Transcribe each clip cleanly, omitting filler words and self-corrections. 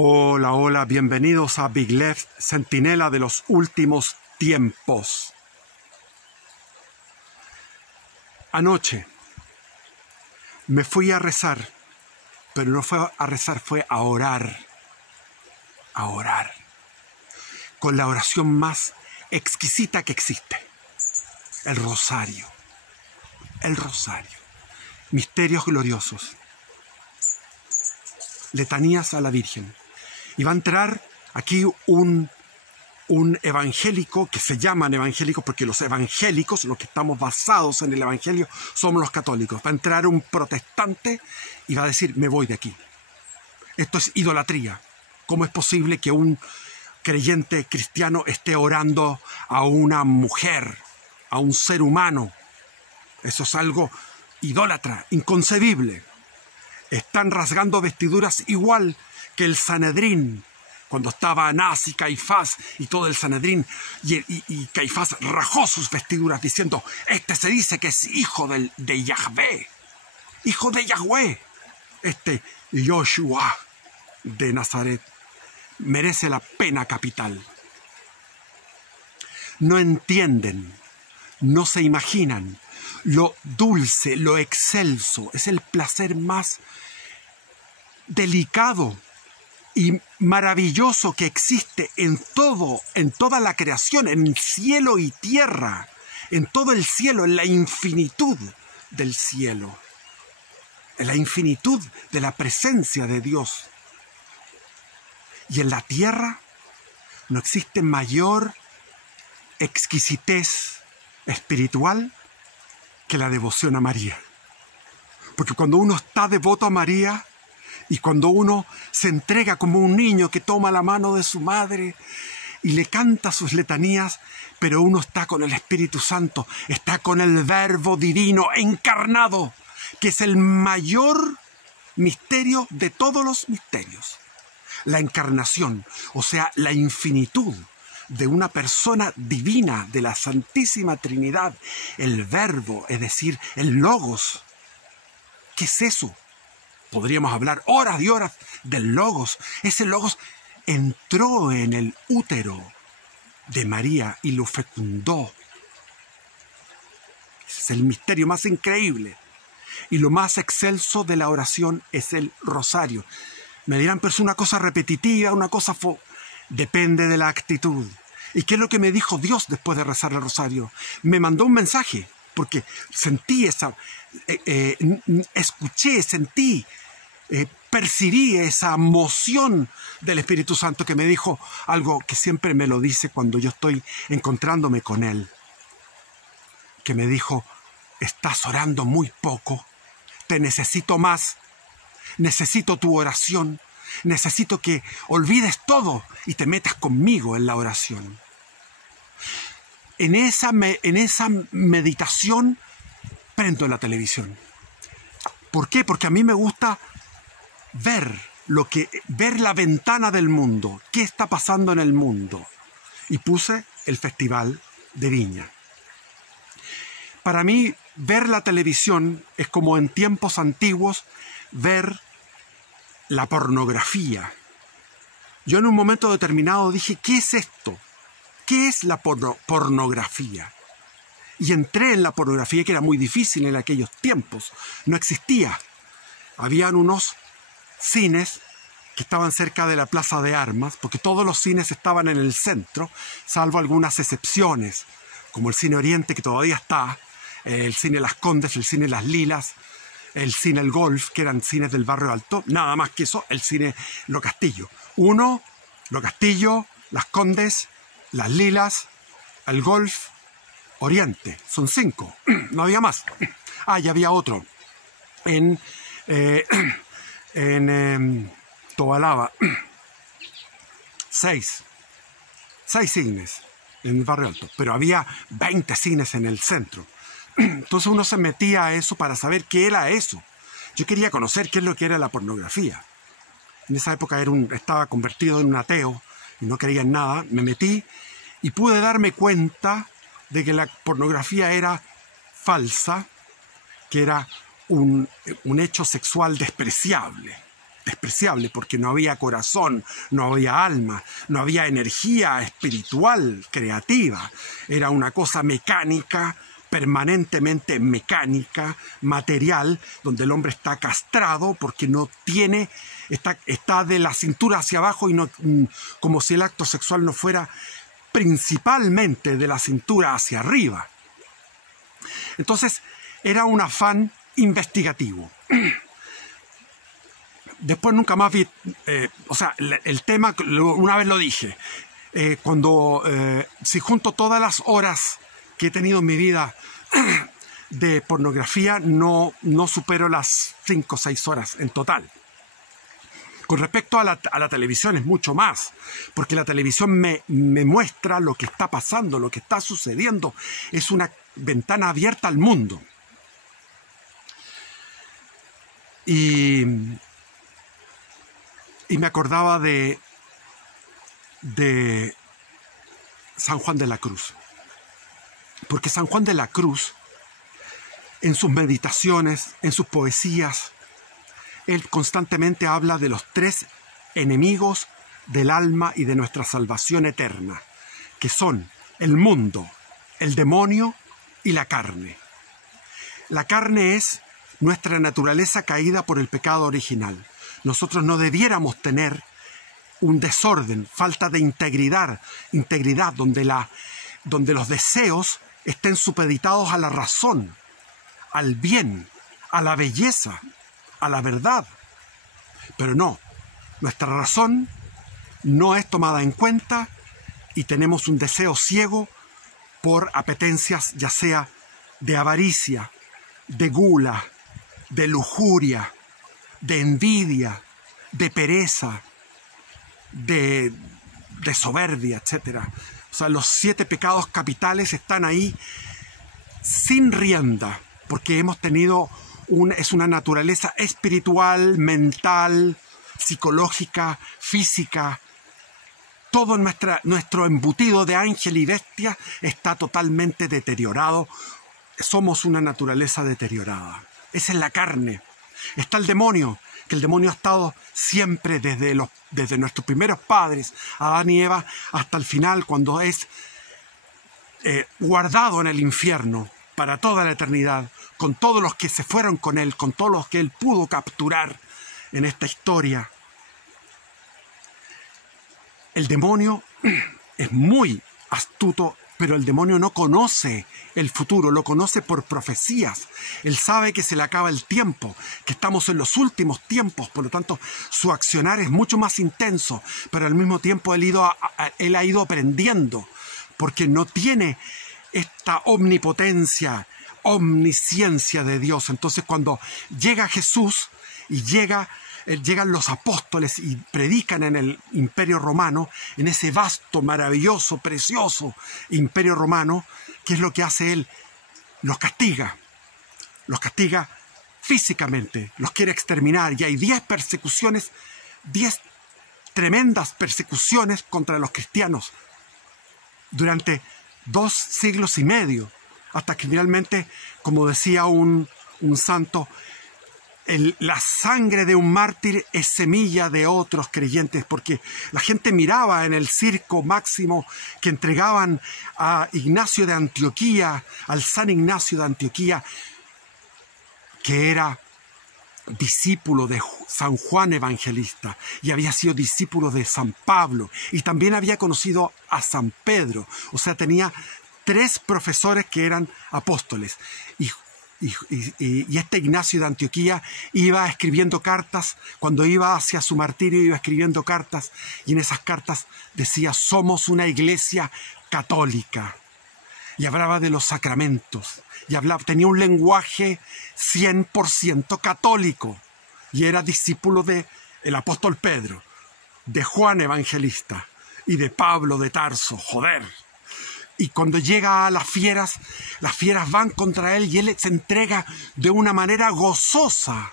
Hola, hola, bienvenidos a Big Left, centinela de los últimos tiempos. Anoche me fui a rezar, pero no fue a rezar, fue a orar. A orar. Con la oración más exquisita que existe. El rosario. El rosario. Misterios gloriosos. Letanías a la Virgen. Y va a entrar aquí un evangélico, que se llaman evangélicos porque los evangélicos, los que estamos basados en el evangelio, somos los católicos. Va a entrar un protestante y va a decir, me voy de aquí. Esto es idolatría. ¿Cómo es posible que un creyente cristiano esté orando a una mujer, a un ser humano? Eso es algo idólatra, inconcebible. Están rasgando vestiduras igual que el Sanedrín, cuando estaba Anás y Caifás y todo el Sanedrín, y Caifás rajó sus vestiduras diciendo, este se dice que es hijo de Yahvé, hijo de Yahweh. Este Yoshua de Nazaret merece la pena capital. No entienden, no se imaginan lo dulce, lo excelso, es el placer más delicado y maravilloso que existe en toda la creación, en cielo y tierra, en todo el cielo, en la infinitud del cielo, en la infinitud de la presencia de Dios. Y en la tierra no existe mayor exquisitez espiritual que la devoción a María. Porque cuando uno está devoto a María y cuando uno se entrega como un niño que toma la mano de su madre y le canta sus letanías, pero uno está con el Espíritu Santo, está con el Verbo Divino encarnado, que es el mayor misterio de todos los misterios. La encarnación, o sea, la infinitud de una persona divina de la Santísima Trinidad, el Verbo, es decir, el Logos. ¿Qué es eso? Podríamos hablar horas y horas del Logos. Ese Logos entró en el útero de María y lo fecundó. Ese es el misterio más increíble. Y lo más excelso de la oración es el rosario. Me dirán, pero es una cosa repetitiva, una cosa... Depende de la actitud. ¿Y qué es lo que me dijo Dios después de rezar el rosario? Me mandó un mensaje, porque sentí escuché, sentí, percibí esa emoción del Espíritu Santo que me dijo algo que siempre me lo dice cuando yo estoy encontrándome con Él. Que me dijo, estás orando muy poco, te necesito más. Necesito tu oración, necesito que olvides todo y te metas conmigo en la oración. En esa meditación prendo la televisión. ¿Por qué? Porque a mí me gusta ver la ventana del mundo, qué está pasando en el mundo. Y puse el Festival de Viña. Para mí, ver la televisión es como en tiempos antiguos ver la pornografía. Yo en un momento determinado dije, ¿qué es esto? ¿Qué es la pornografía? Y entré en la pornografía, que era muy difícil en aquellos tiempos. No existía. Habían unos cines que estaban cerca de la Plaza de Armas, porque todos los cines estaban en el centro, salvo algunas excepciones, como el Cine Oriente, que todavía está, el Cine Las Condes, el Cine Las Lilas, el Cine El Golf, que eran cines del Barrio Alto, nada más que eso, el Cine Lo Castillo. Lo Castillo, Las Condes, Las Lilas, El Golf, Oriente. Son 5, no había más. Ah, y había otro en Tobalaba. 6 cines en el Barrio Alto, pero había 20 cines en el centro. Entonces uno se metía a eso para saber qué era eso. Yo quería conocer qué es lo que era la pornografía. En esa época estaba convertido en un ateo y no creía en nada. Me metí y pude darme cuenta de que la pornografía era falsa, que era un hecho sexual despreciable. despreciable, porque no había corazón, no había alma, no había energía espiritual, creativa. Era una cosa mecánica, permanentemente mecánica, material, donde el hombre está castrado porque no tiene, está de la cintura hacia abajo y no, como si el acto sexual no fuera principalmente de la cintura hacia arriba. Entonces, era un afán investigativo. Después nunca más vi, el tema, una vez lo dije, si junto todas las horas que he tenido en mi vida de pornografía, no supero las 5 o 6 horas en total. Con respecto a la televisión es mucho más, porque la televisión me muestra lo que está pasando, lo que está sucediendo. Es una ventana abierta al mundo. Y me acordaba de San Juan de la Cruz. Porque San Juan de la Cruz, en sus meditaciones, en sus poesías, él constantemente habla de los 3 enemigos del alma y de nuestra salvación eterna, que son el mundo, el demonio y la carne. La carne es nuestra naturaleza caída por el pecado original. Nosotros no debiéramos tener un desorden, falta de integridad donde los deseos estén supeditados a la razón, al bien, a la belleza, a la verdad. Pero no, nuestra razón no es tomada en cuenta y tenemos un deseo ciego por apetencias, ya sea de avaricia, de gula, de lujuria, de envidia, de pereza, de soberbia, etc. O sea, los 7 pecados capitales están ahí sin rienda, porque hemos tenido es una naturaleza espiritual, mental, psicológica, física. Todo nuestro embutido de ángel y bestia está totalmente deteriorado. Somos una naturaleza deteriorada. Esa es la carne. Está el demonio, que el demonio ha estado siempre desde nuestros primeros padres, Adán y Eva, hasta el final, cuando es guardado en el infierno para toda la eternidad, con todos los que se fueron con él, con todos los que él pudo capturar en esta historia. El demonio es muy astuto, pero el demonio no conoce el futuro, lo conoce por profecías. Él sabe que se le acaba el tiempo, que estamos en los últimos tiempos, por lo tanto su accionar es mucho más intenso, pero al mismo tiempo él ha ido aprendiendo, porque no tiene esta omnipotencia, omnisciencia de Dios. Entonces cuando llega Jesús y llegan los apóstoles y predican en el Imperio Romano, en ese vasto, maravilloso, precioso Imperio Romano, ¿qué es lo que hace él? Los castiga físicamente, los quiere exterminar, y hay 10 persecuciones, 10 tremendas persecuciones contra los cristianos durante 2 siglos y medio, hasta que finalmente, como decía un santo, la sangre de un mártir es semilla de otros creyentes, porque la gente miraba en el circo máximo que entregaban a Ignacio de Antioquía, al San Ignacio de Antioquía, que era discípulo de San Juan Evangelista y había sido discípulo de San Pablo y también había conocido a San Pedro. O sea, tenía 3 profesores que eran apóstoles. Y este Ignacio de Antioquía iba escribiendo cartas. Cuando iba hacia su martirio, iba escribiendo cartas, y en esas cartas decía: somos una iglesia católica, y hablaba de los sacramentos, y tenía un lenguaje 100% católico, y era discípulo del apóstol Pedro, de Juan Evangelista y de Pablo de Tarso. Joder. Y cuando llega a las fieras van contra él, y él se entrega de una manera gozosa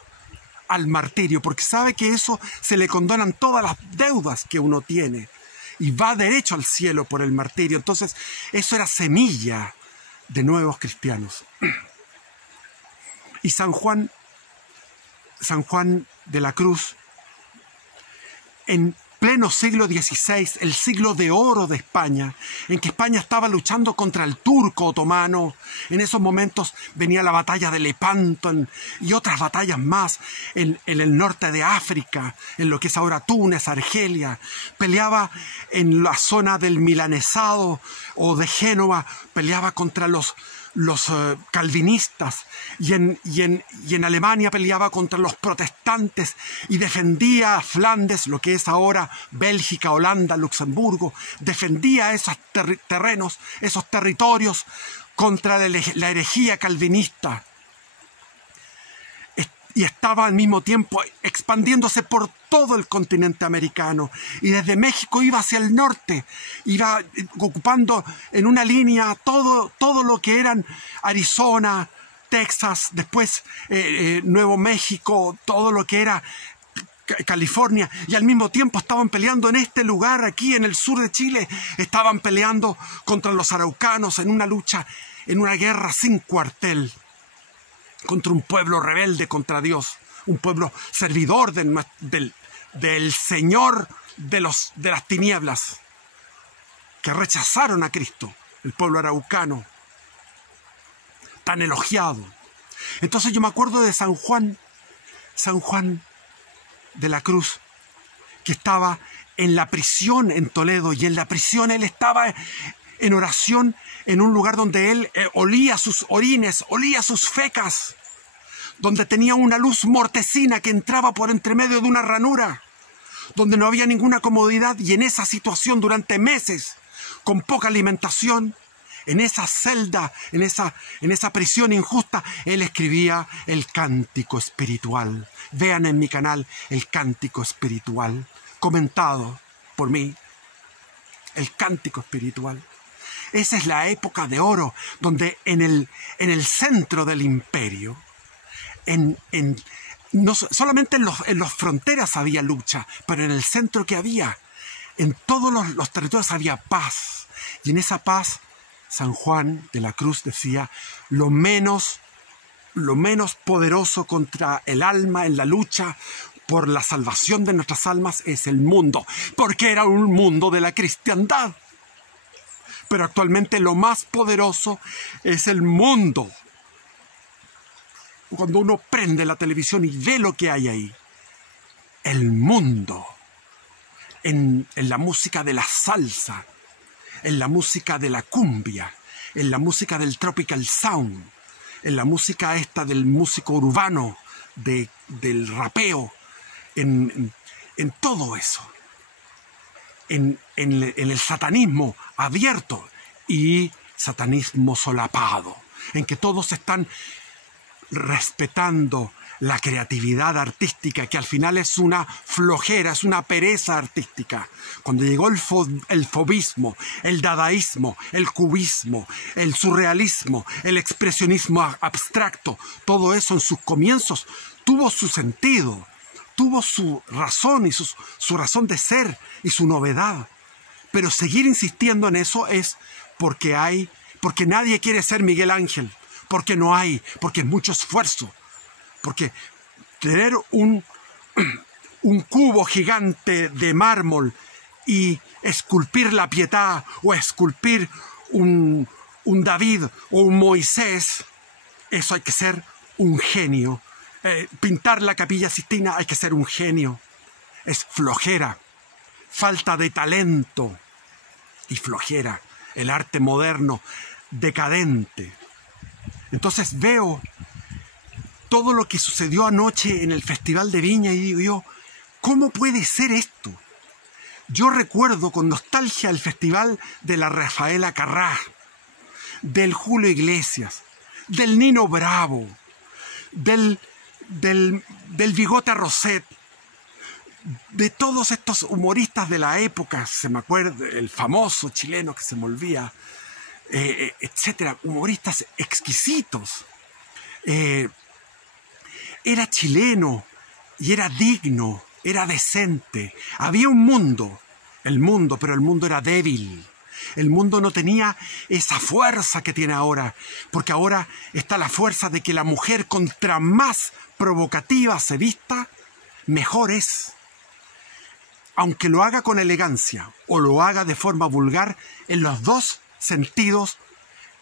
al martirio, porque sabe que eso se le condonan todas las deudas que uno tiene, y va derecho al cielo por el martirio. Entonces, eso era semilla de nuevos cristianos. Y San Juan de la Cruz en pleno siglo XVI, el siglo de oro de España, en que España estaba luchando contra el turco otomano. En esos momentos venía la batalla de Lepanto y otras batallas más en el norte de África, en lo que es ahora Túnez, Argelia. Peleaba en la zona del Milanesado o de Génova, peleaba contra los calvinistas, y en Alemania peleaba contra los protestantes y defendía Flandes, lo que es ahora Bélgica, Holanda, Luxemburgo. Defendía esos terrenos, esos territorios contra la herejía calvinista. Y estaba al mismo tiempo expandiéndose por todo el continente americano. Y desde México iba hacia el norte, iba ocupando en una línea todo lo que eran Arizona, Texas, después Nuevo México, todo lo que era California. Y al mismo tiempo estaban peleando en este lugar, aquí en el sur de Chile, estaban peleando contra los araucanos en una lucha, en una guerra sin cuartel, contra un pueblo rebelde contra Dios, un pueblo servidor del Señor de las tinieblas, que rechazaron a Cristo, el pueblo araucano, tan elogiado. Entonces yo me acuerdo de San Juan de la Cruz, que estaba en la prisión en Toledo, y en la prisión él estaba en oración en un lugar donde él olía sus orines, olía sus fecas, donde tenía una luz mortecina que entraba por entre medio de una ranura, donde no había ninguna comodidad, y en esa situación durante meses, con poca alimentación, en esa celda, en esa prisión injusta, él escribía el Cántico Espiritual. Vean en mi canal el Cántico Espiritual, comentado por mí, el Cántico Espiritual. Esa es la época de oro, donde en el centro del imperio, no solamente en las fronteras había lucha, pero en el centro que había, en todos los territorios había paz. Y en esa paz, San Juan de la Cruz decía, lo menos poderoso contra el alma en la lucha por la salvación de nuestras almas es el mundo, porque era un mundo de la cristiandad. Pero actualmente lo más poderoso es el mundo. Cuando uno prende la televisión y ve lo que hay ahí, el mundo, en la música de la salsa, en la música de la cumbia, en la música del tropical sound, en la música esta del músico urbano, del rapeo, en todo eso. En el satanismo abierto y satanismo solapado, en que todos están respetando la creatividad artística, que al final es una flojera, es una pereza artística. Cuando llegó el fobismo, el dadaísmo, el cubismo, el surrealismo, el expresionismo abstracto, todo eso en sus comienzos tuvo su sentido, tuvo su razón y su razón de ser y su novedad. Pero seguir insistiendo en eso es porque nadie quiere ser Miguel Ángel, porque no hay, porque es mucho esfuerzo, porque tener un cubo gigante de mármol y esculpir la Pietà o esculpir un David o un Moisés, eso hay que ser un genio. Pintar la Capilla Sixtina hay que ser un genio. Es flojera, falta de talento y flojera. El arte moderno, decadente. Entonces veo todo lo que sucedió anoche en el Festival de Viña y digo yo, ¿cómo puede ser esto? Yo recuerdo con nostalgia el festival de la Rafaela Carrá, del Julio Iglesias, del Nino Bravo, del Bigote Roset, de todos estos humoristas de la época, se me acuerda, el famoso chileno que se me olvida, etcétera, humoristas exquisitos. Era chileno y era digno, era decente. Había un mundo, pero el mundo era débil. El mundo no tenía esa fuerza que tiene ahora, porque ahora está la fuerza de que la mujer, contra más provocativa se vista, mejor es. aunque lo haga con elegancia o lo haga de forma vulgar, en los dos sentidos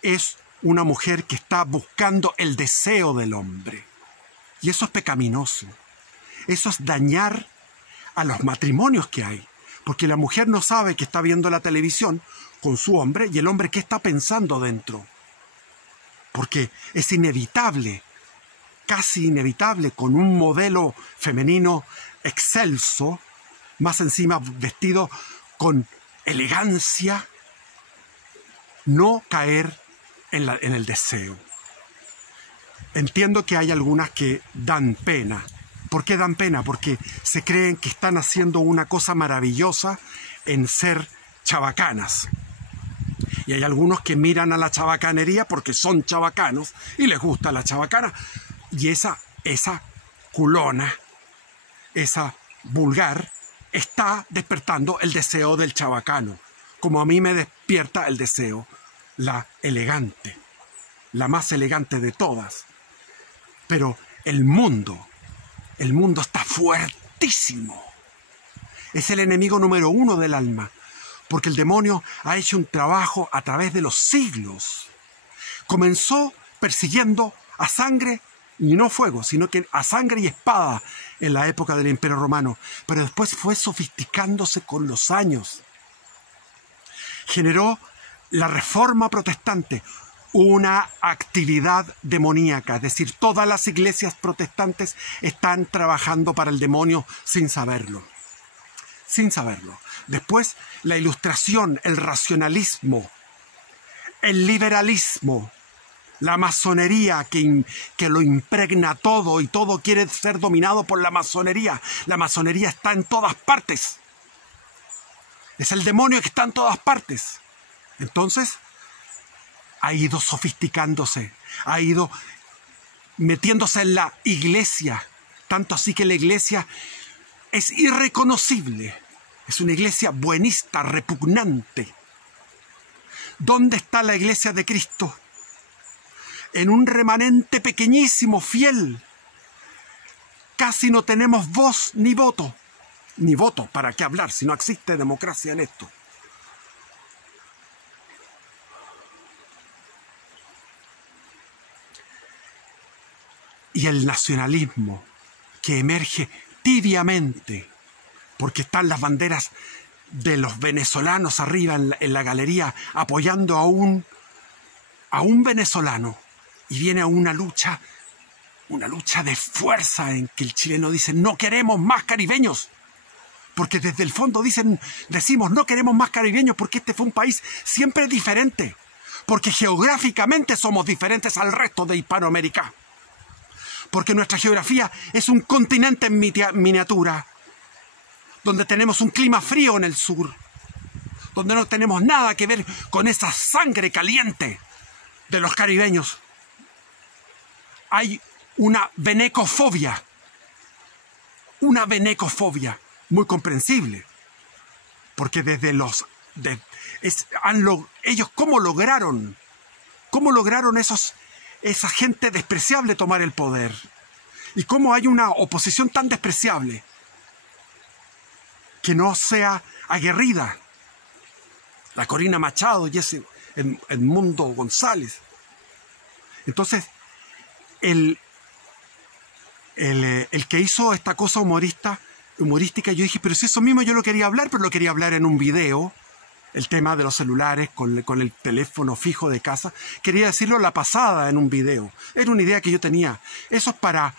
es una mujer que está buscando el deseo del hombre. Y eso es pecaminoso. Eso es dañar a los matrimonios que hay. Porque la mujer no sabe que está viendo la televisión con su hombre y el hombre qué está pensando dentro. Porque es inevitable, casi inevitable, con un modelo femenino excelso, más encima vestido con elegancia, no caer en el deseo. Entiendo que hay algunas que dan pena. ¿Por qué dan pena? Porque se creen que están haciendo una cosa maravillosa en ser chabacanas. Y hay algunos que miran a la chabacanería porque son chabacanos y les gusta la chabacana. Y esa culona, esa vulgar, está despertando el deseo del chabacano, como a mí me despierta el deseo, la elegante, la más elegante de todas. Pero el mundo está fuertísimo. Es el enemigo número 1 del alma, porque el demonio ha hecho un trabajo a través de los siglos. Comenzó persiguiendo a sangre y no fuego, sino que a sangre y espada en la época del Imperio Romano, pero después fue sofisticándose con los años. Generó la Reforma Protestante, una actividad demoníaca, es decir, todas las iglesias protestantes están trabajando para el demonio sin saberlo. Sin saberlo. Después, la Ilustración, el racionalismo, el liberalismo, la masonería que lo impregna todo y todo quiere ser dominado por la masonería. La masonería está en todas partes. Es el demonio que está en todas partes. Entonces, ha ido sofisticándose, ha ido metiéndose en la iglesia, tanto así que la iglesia es irreconocible, es una iglesia buenista, repugnante. ¿Dónde está la iglesia de Cristo? En un remanente pequeñísimo, fiel. Casi no tenemos voz ni voto. Ni voto, ¿para qué hablar si no existe democracia en esto? Y el nacionalismo que emerge tibiamente, porque están las banderas de los venezolanos arriba en la galería apoyando a un venezolano, y viene a una lucha de fuerza en que el chileno dice no queremos más caribeños, porque desde el fondo decimos no queremos más caribeños porque este fue un país siempre diferente, porque geográficamente somos diferentes al resto de Hispanoamérica. Porque nuestra geografía es un continente en miniatura, donde tenemos un clima frío en el sur, donde no tenemos nada que ver con esa sangre caliente de los caribeños. Hay una venecofobia muy comprensible, porque desde ellos cómo lograron esa gente despreciable tomar el poder. Y cómo hay una oposición tan despreciable que no sea aguerrida. La Corina Machado y ese Edmundo González. Entonces, el que hizo esta cosa humorística, yo dije, pero si eso mismo yo lo quería hablar, pero lo quería hablar en un video. El tema de los celulares con el teléfono fijo de casa. Quería decirlo la pasada en un video. Era una idea que yo tenía. Eso es para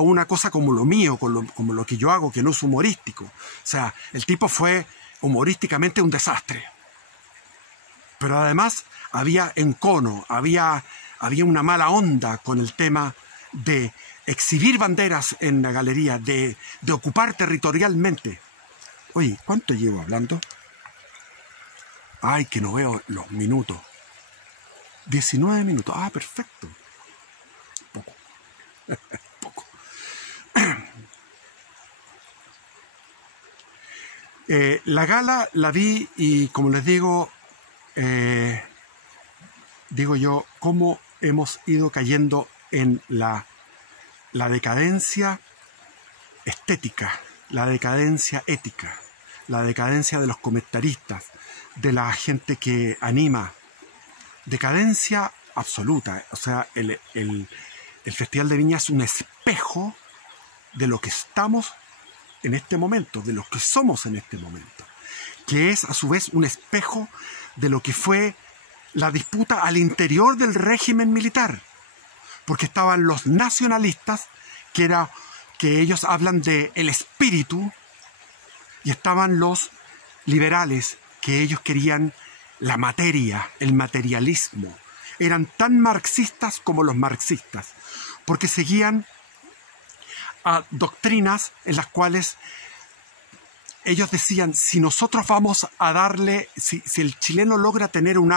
una cosa como lo mío, como lo que yo hago, que no es humorístico. O sea, el tipo fue humorísticamente un desastre. Pero además había encono, había una mala onda con el tema de exhibir banderas en la galería, de ocupar territorialmente. Oye, ¿cuánto llevo hablando? Ay, que no veo los minutos. 19 minutos. Ah, perfecto. Poco. Poco. La gala la vi y, como les digo, digo yo, cómo hemos ido cayendo en la decadencia estética, la decadencia ética. la decadencia de los comentaristas, de la gente que anima. Decadencia absoluta. O sea, el Festival de Viña es un espejo de lo que estamos en este momento, de lo que somos en este momento, que es a su vez un espejo de lo que fue la disputa al interior del régimen militar, porque estaban los nacionalistas, que ellos hablan de el espíritu, y estaban los liberales, que ellos querían la materia, el materialismo. Eran tan marxistas como los marxistas, porque seguían a doctrinas en las cuales ellos decían, si nosotros vamos a darle, si el chileno logra tener un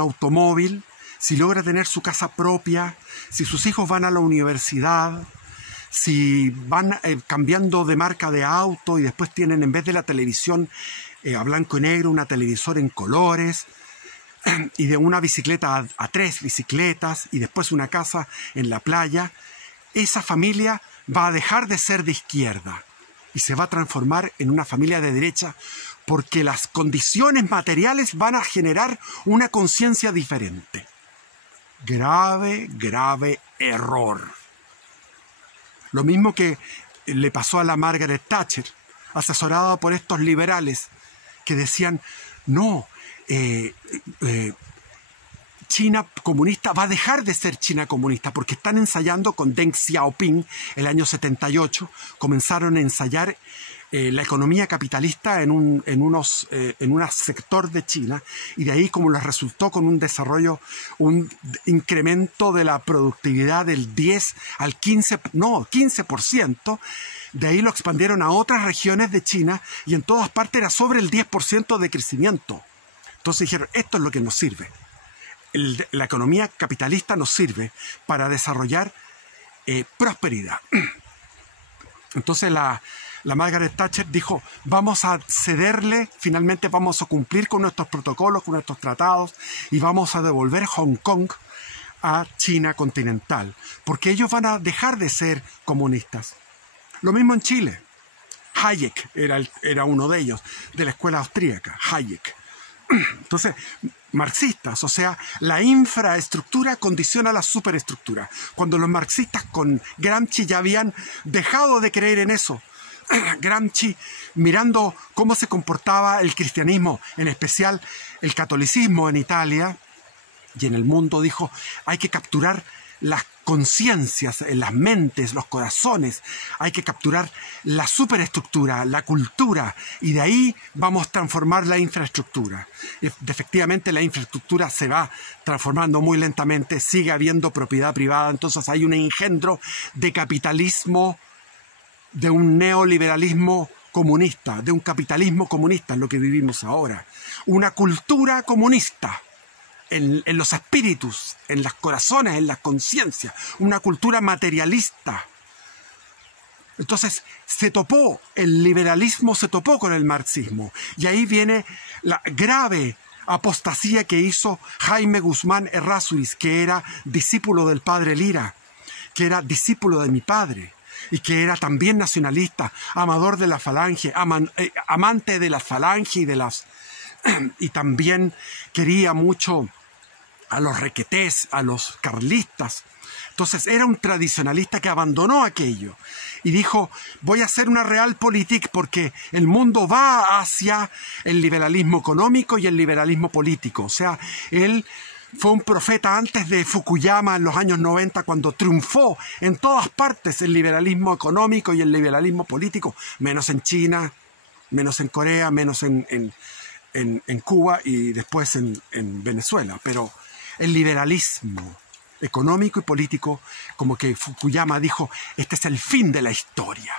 automóvil, si logra tener su casa propia, si sus hijos van a la universidad, si van cambiando de marca de auto y después tienen, en vez de la televisión a blanco y negro, una televisor en colores, y de una bicicleta a 3 bicicletas, y después una casa en la playa, esa familia va a dejar de ser de izquierda y se va a transformar en una familia de derecha, porque las condiciones materiales van a generar una conciencia diferente. Grave, grave error. Lo mismo que le pasó a la Margaret Thatcher, asesorada por estos liberales que decían, no, China comunista va a dejar de ser China comunista, porque están ensayando con Deng Xiaoping el año 78, comenzaron a ensayar la economía capitalista en un sector de China, y de ahí, como les resultó con un desarrollo, un incremento de la productividad del 10 al 15%, de ahí lo expandieron a otras regiones de China, y en todas partes era sobre el 10% de crecimiento. Entonces dijeron, esto es lo que nos sirve. La economía capitalista nos sirve para desarrollar prosperidad. Entonces la Margaret Thatcher dijo, vamos a cederle, finalmente vamos a cumplir con nuestros protocolos, con nuestros tratados, y vamos a devolver Hong Kong a China continental, porque ellos van a dejar de ser comunistas. Lo mismo en Chile. Hayek era uno de ellos, de la escuela austríaca, Hayek. Entonces, marxistas, o sea, la infraestructura condiciona la superestructura. Cuando los marxistas con Gramsci ya habían dejado de creer en eso, Gramsci, mirando cómo se comportaba el cristianismo, en especial el catolicismo en Italia y en el mundo, dijo, hay que capturar las conciencias, las mentes, los corazones, hay que capturar la superestructura, la cultura, y de ahí vamos a transformar la infraestructura. Efectivamente, la infraestructura se va transformando muy lentamente, sigue habiendo propiedad privada, entonces hay un engendro de capitalismo, de un neoliberalismo comunista, de un capitalismo comunista, en lo que vivimos ahora. Una cultura comunista. En los espíritus, en los corazones, en las conciencias, una cultura materialista. Entonces el liberalismo se topó con el marxismo, y ahí viene la grave apostasía que hizo Jaime Guzmán Errázuriz, que era discípulo del padre Lira, que era discípulo de mi padre, y que era también nacionalista, amador de la falange, amante de la falange y también quería mucho a los requetés, a los carlistas. Entonces era un tradicionalista que abandonó aquello y dijo, voy a hacer una realpolitik, porque el mundo va hacia el liberalismo económico y el liberalismo político. O sea, él fue un profeta antes de Fukuyama en los años 90, cuando triunfó en todas partes el liberalismo económico y el liberalismo político, menos en China, menos en Corea, menos en Cuba y después en Venezuela. Pero el liberalismo económico y político, como que Fukuyama dijo, este es el fin de la historia.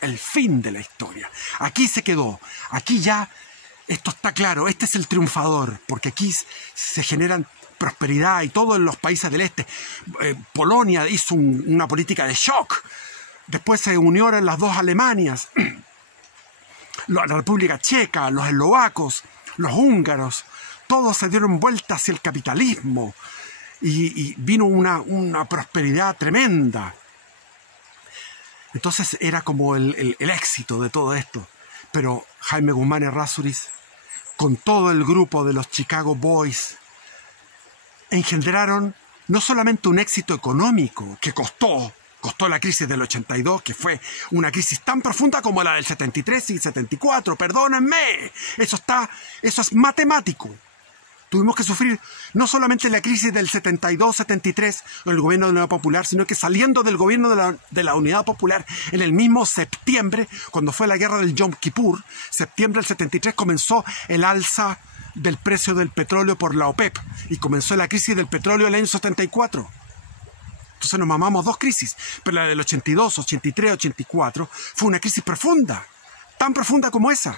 El fin de la historia. Aquí se quedó. Aquí ya esto está claro. Este es el triunfador, porque aquí se generan prosperidad y todo en los países del este. Polonia hizo una política de shock. Después se unieron las dos Alemanias. La República Checa, los eslovacos, los húngaros. Todos se dieron vuelta hacia el capitalismo y vino una prosperidad tremenda. Entonces era como el éxito de todo esto. Pero Jaime Guzmán Errázuriz, con todo el grupo de los Chicago Boys, engendraron no solamente un éxito económico que costó la crisis del 82, que fue una crisis tan profunda como la del 73 y 74, perdónenme, eso es matemático. Tuvimos que sufrir no solamente la crisis del 72-73 con el gobierno de la Unidad Popular, sino que saliendo del gobierno de la Unidad Popular en el mismo septiembre, cuando fue la guerra del Yom Kippur, septiembre del 73, comenzó el alza del precio del petróleo por la OPEP y comenzó la crisis del petróleo en el año 74. Entonces nos mamamos dos crisis, pero la del 82, 83, 84 fue una crisis profunda, tan profunda como esa,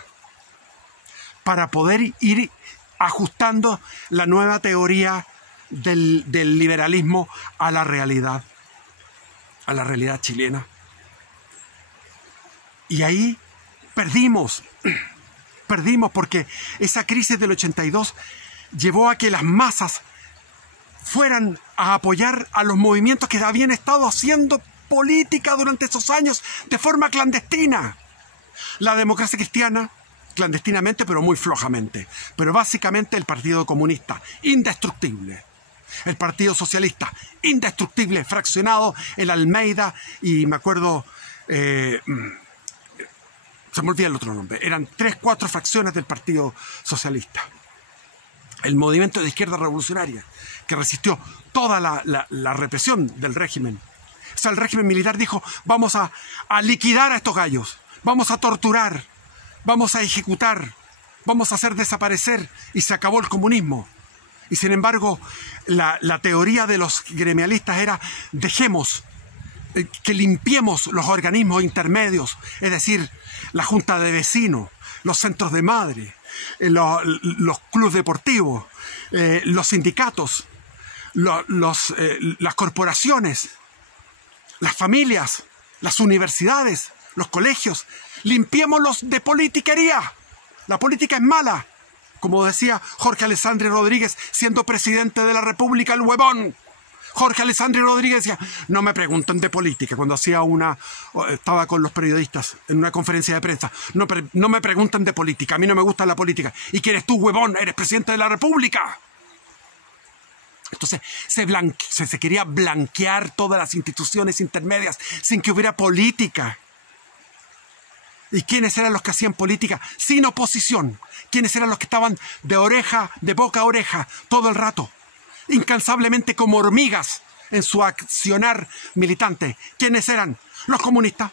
para poder ir ajustando la nueva teoría del liberalismo a la realidad chilena. Y ahí perdimos porque esa crisis del 82 llevó a que las masas fueran a apoyar a los movimientos que habían estado haciendo política durante esos años de forma clandestina. La democracia cristiana, clandestinamente, pero muy flojamente. Pero básicamente el Partido Comunista, indestructible. El Partido Socialista, indestructible, fraccionado, el Almeida, y me acuerdo, se me olvida el otro nombre, eran 3, 4 fracciones del Partido Socialista. El movimiento de izquierda revolucionaria, que resistió toda la represión del régimen. O sea, el régimen militar dijo, vamos a liquidar a estos gallos, vamos a torturar, vamos a ejecutar, vamos a hacer desaparecer, y se acabó el comunismo. Y sin embargo, la teoría de los gremialistas era, dejemos que limpiemos los organismos intermedios, es decir, la junta de vecinos, los centros de madre, los clubes deportivos, los sindicatos, las corporaciones, las familias, las universidades, los colegios. Limpiémoslos de politiquería. La política es mala. Como decía Jorge Alessandri Rodríguez, siendo presidente de la República, el huevón. Jorge Alessandri Rodríguez decía, no me pregunten de política, cuando estaba con los periodistas en una conferencia de prensa. No me pregunten de política, a mí no me gusta la política. ¿Y quién eres tú, huevón? Eres presidente de la República. Entonces se quería blanquear todas las instituciones intermedias sin que hubiera política. ¿Y quiénes eran los que hacían política sin oposición? ¿Quiénes eran los que estaban de boca a oreja todo el rato? Incansablemente como hormigas en su accionar militante. ¿Quiénes eran? Los comunistas,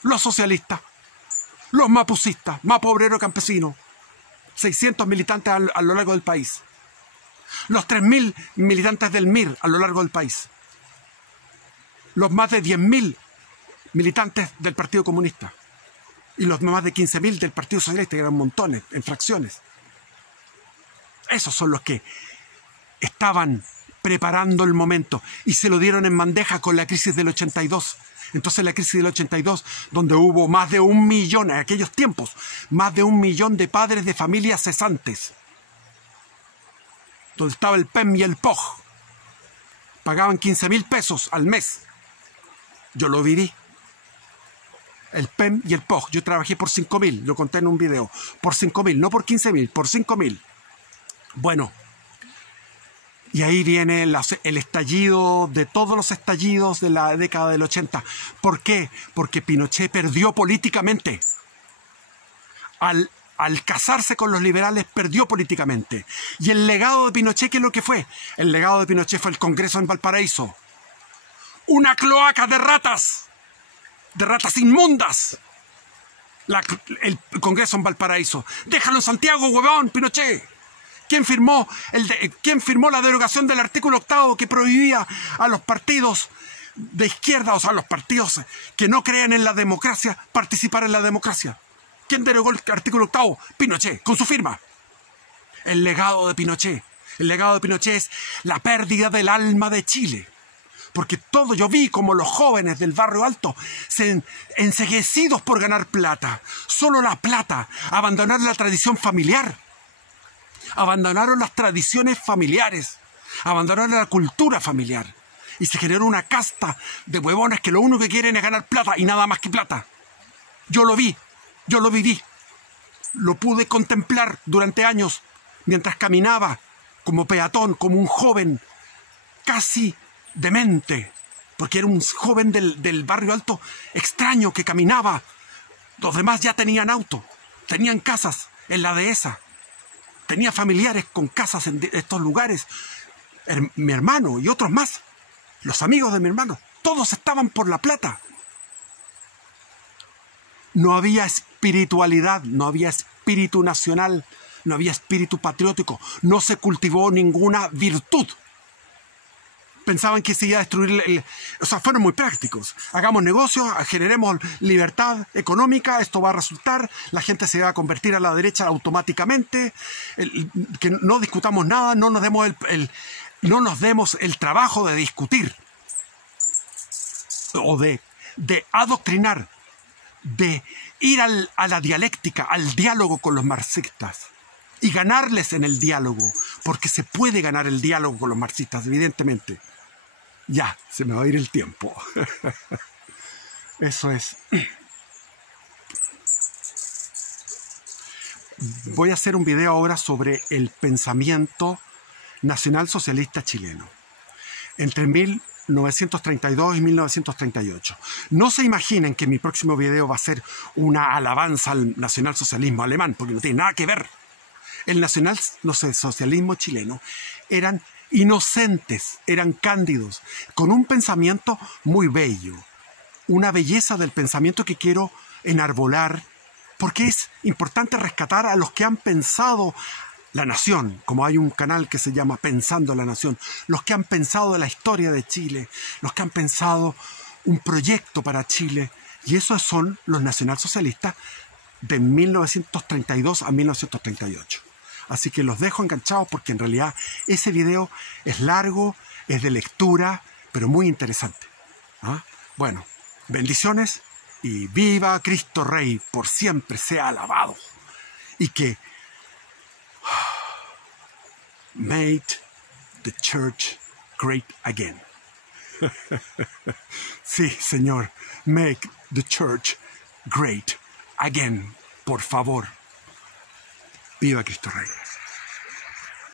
los socialistas, los mapucistas, Mapu Obrero Campesino, 600 militantes a lo largo del país, los 3.000 militantes del MIR a lo largo del país, los más de 10.000 militantes del Partido Comunista y los más de 15.000 del Partido Socialista, que eran montones, en fracciones. Esos son los que estaban preparando el momento y se lo dieron en bandeja con la crisis del 82. Entonces la crisis del 82, donde hubo más de 1 millón, en aquellos tiempos, más de 1 millón de padres de familias cesantes, donde estaba el PEM y el POG, pagaban 15.000 pesos al mes. Yo lo viví. El PEM y el POG. Yo trabajé por 5.000, lo conté en un video. Por 5.000, no por 15.000, por 5.000. Bueno, y ahí viene el estallido de todos los estallidos de la década del 80. ¿Por qué? Porque Pinochet perdió políticamente. Al casarse con los liberales, perdió políticamente. Y el legado de Pinochet, ¿qué es lo que fue? El legado de Pinochet fue el Congreso en Valparaíso. Una cloaca de ratas inmundas. El Congreso en Valparaíso. Déjalo en Santiago, huevón, Pinochet. ¿Quién firmó la derogación del artículo 8 que prohibía a los partidos de izquierda, o sea, a los partidos que no crean en la democracia, participar en la democracia? ¿Quién derogó el artículo 8? Pinochet, con su firma. El legado de Pinochet. El legado de Pinochet es la pérdida del alma de Chile. Porque yo vi como los jóvenes del Barrio Alto enceguecidos por ganar plata. Solo la plata. Abandonaron la tradición familiar. Abandonaron las tradiciones familiares. Abandonaron la cultura familiar. Y se generó una casta de huevones que lo único que quieren es ganar plata y nada más que plata. Yo lo vi. Yo lo viví, lo pude contemplar durante años mientras caminaba como peatón, como un joven casi demente, porque era un joven del barrio alto extraño que caminaba. Los demás ya tenían auto, tenían casas en la dehesa, tenía familiares con casas en estos lugares. Mi hermano y otros más, los amigos de mi hermano, todos estaban por La Plata. No había espiritualidad, no había espíritu nacional, no había espíritu patriótico, no se cultivó ninguna virtud. Pensaban que se iba a destruir, o sea, fueron muy prácticos. Hagamos negocios, generemos libertad económica, esto va a resultar, la gente se va a convertir a la derecha automáticamente, que no discutamos nada, no nos demos el trabajo de discutir o de adoctrinar, de ir a la dialéctica, al diálogo con los marxistas y ganarles en el diálogo, porque se puede ganar el diálogo con los marxistas, evidentemente. Ya, se me va a ir el tiempo. Eso es. Voy a hacer un video ahora sobre el pensamiento nacionalsocialista chileno entre 1932 y 1938. No se imaginen que mi próximo video va a ser una alabanza al nacionalsocialismo alemán, porque no tiene nada que ver. El nacionalsocialismo chileno eran inocentes, eran cándidos, con un pensamiento muy bello, una belleza del pensamiento que quiero enarbolar, porque es importante rescatar a los que han pensado la nación, como hay un canal que se llama Pensando la Nación, los que han pensado de la historia de Chile, los que han pensado un proyecto para Chile, y esos son los nacionalsocialistas de 1932 a 1938. Así que los dejo enganchados porque en realidad ese video es largo, es de lectura, pero muy interesante. ¿Ah? Bueno, bendiciones y viva Cristo Rey, por siempre sea alabado. Y que made the church great again. Sí, Señor, make the church great again, por favor. Viva Cristo Rey.